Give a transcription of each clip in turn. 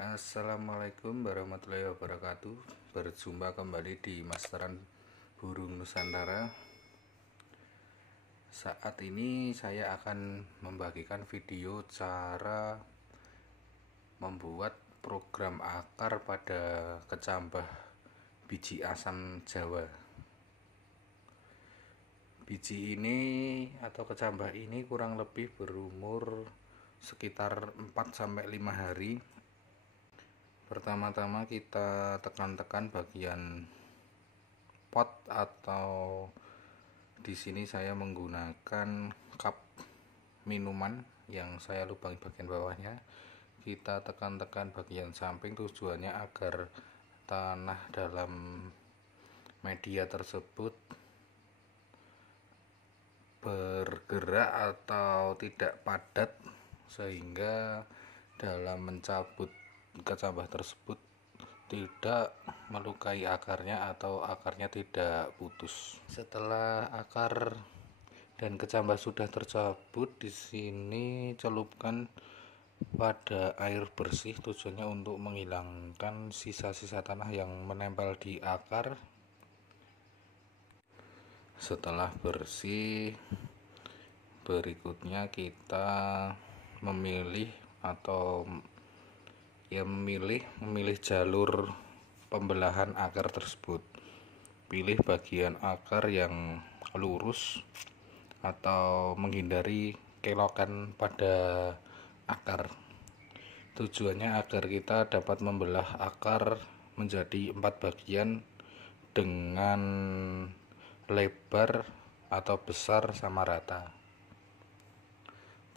Assalamualaikum warahmatullahi wabarakatuh. Berjumpa kembali di Masteran Burung Nusantara. Saat ini saya akan membagikan video cara membuat program akar pada kecambah biji asam Jawa. Biji ini atau kecambah ini kurang lebih berumur sekitar 4-5 hari. Pertama-tama kita tekan-tekan bagian pot, atau di sini saya menggunakan cup minuman yang saya lubangi bagian bawahnya. Kita tekan-tekan bagian samping, tujuannya agar tanah dalam media tersebut bergerak atau tidak padat, sehingga dalam mencabut kecambah tersebut tidak melukai akarnya atau akarnya tidak putus. Setelah akar dan kecambah sudah tercabut, di sini celupkan pada air bersih, tujuannya untuk menghilangkan sisa-sisa tanah yang menempel di akar. Setelah bersih, berikutnya kita memilih jalur pembelahan akar tersebut. Pilih bagian akar yang lurus atau menghindari kelokan pada akar. Tujuannya agar kita dapat membelah akar menjadi 4 bagian dengan lebar atau besar sama rata.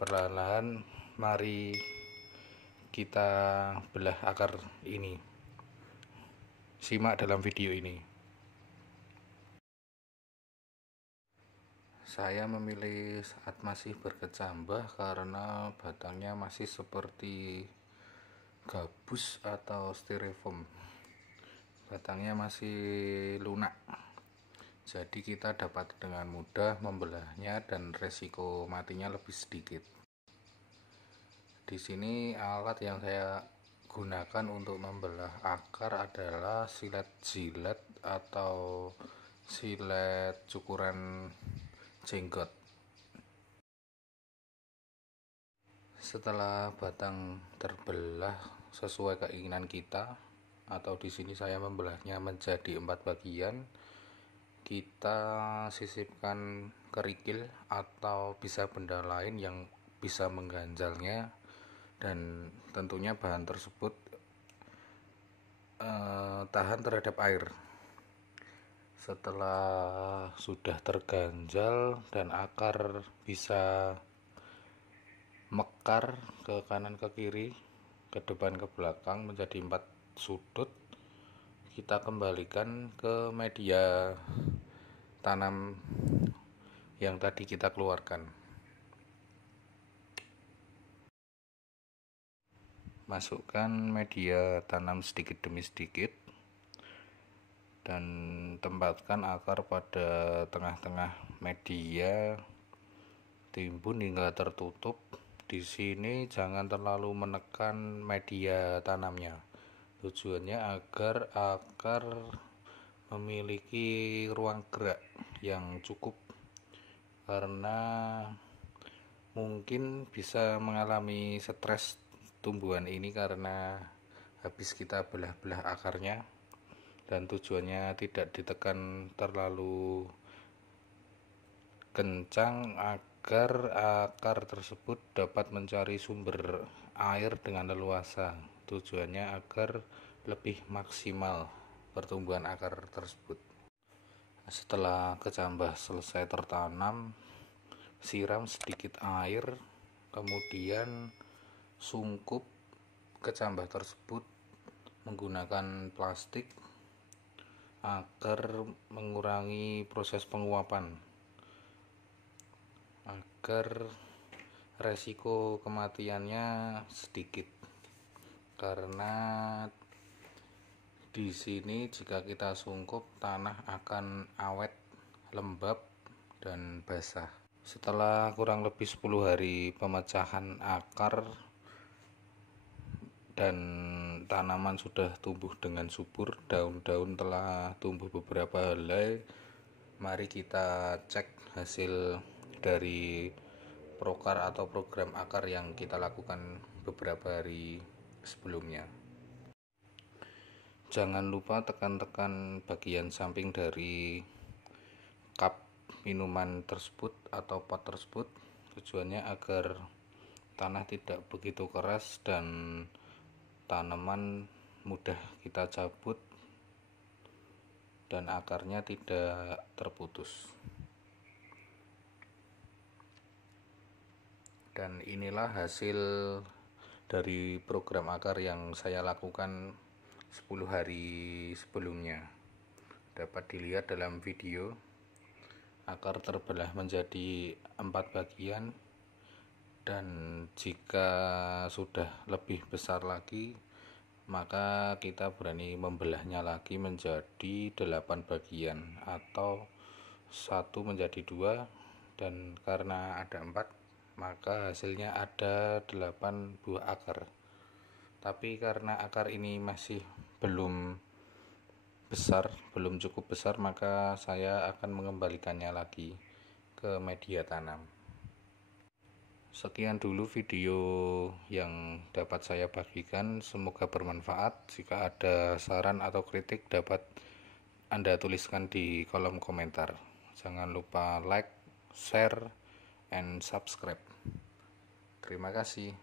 Perlahan-lahan mari kita belah akar ini. Simak dalam video ini. Saya memilih saat masih berkecambah karena batangnya masih seperti gabus atau styrofoam. Batangnya masih lunak. Jadi kita dapat dengan mudah membelahnya dan resiko matinya lebih sedikit. Di sini alat yang saya gunakan untuk membelah akar adalah silet jilet atau silet cukuran jenggot. Setelah batang terbelah sesuai keinginan kita, atau di sini saya membelahnya menjadi 4 bagian, kita sisipkan kerikil atau bisa benda lain yang bisa mengganjalnya, dan tentunya bahan tersebut tahan terhadap air. Setelah sudah terganjal dan akar bisa mekar ke kanan ke kiri, ke depan ke belakang menjadi 4 sudut, kita kembalikan ke media tanam yang tadi kita keluarkan. Masukkan media tanam sedikit demi sedikit dan tempatkan akar pada tengah-tengah media, timbun hingga tertutup. Di sini jangan terlalu menekan media tanamnya. Tujuannya agar akar memiliki ruang gerak yang cukup, karena mungkin bisa mengalami stres tumbuhan ini karena habis kita belah-belah akarnya, dan tujuannya tidak ditekan terlalu kencang agar akar tersebut dapat mencari sumber air dengan leluasa. Tujuannya agar lebih maksimal pertumbuhan akar tersebut. Setelah kecambah selesai tertanam, siram sedikit air, kemudian sungkup kecambah tersebut menggunakan plastik agar mengurangi proses penguapan, agar resiko kematiannya sedikit. Karena di sini jika kita sungkup, tanah akan awet, lembab, dan basah. Setelah kurang lebih 10 hari pemecahan akar dan tanaman sudah tumbuh dengan subur, daun-daun telah tumbuh beberapa helai. Mari kita cek hasil dari prokar atau program akar yang kita lakukan beberapa hari sebelumnya. Jangan lupa tekan-tekan bagian samping dari cup minuman tersebut atau pot tersebut, tujuannya agar tanah tidak begitu keras dan tanaman mudah kita cabut dan akarnya tidak terputus. Dan inilah hasil dari program akar yang saya lakukan 10 hari sebelumnya. Dapat dilihat dalam video, akar terbelah menjadi 4 bagian, dan jika sudah lebih besar lagi maka kita berani membelahnya lagi menjadi 8 bagian atau 1 menjadi 2, dan karena ada 4 maka hasilnya ada 8 buah akar. Tapi karena akar ini masih belum besar, belum cukup besar, maka saya akan mengembalikannya lagi ke media tanam. Sekian dulu video yang dapat saya bagikan, semoga bermanfaat. Jika ada saran atau kritik dapat Anda tuliskan di kolom komentar. Jangan lupa like, share, and subscribe. Terima kasih.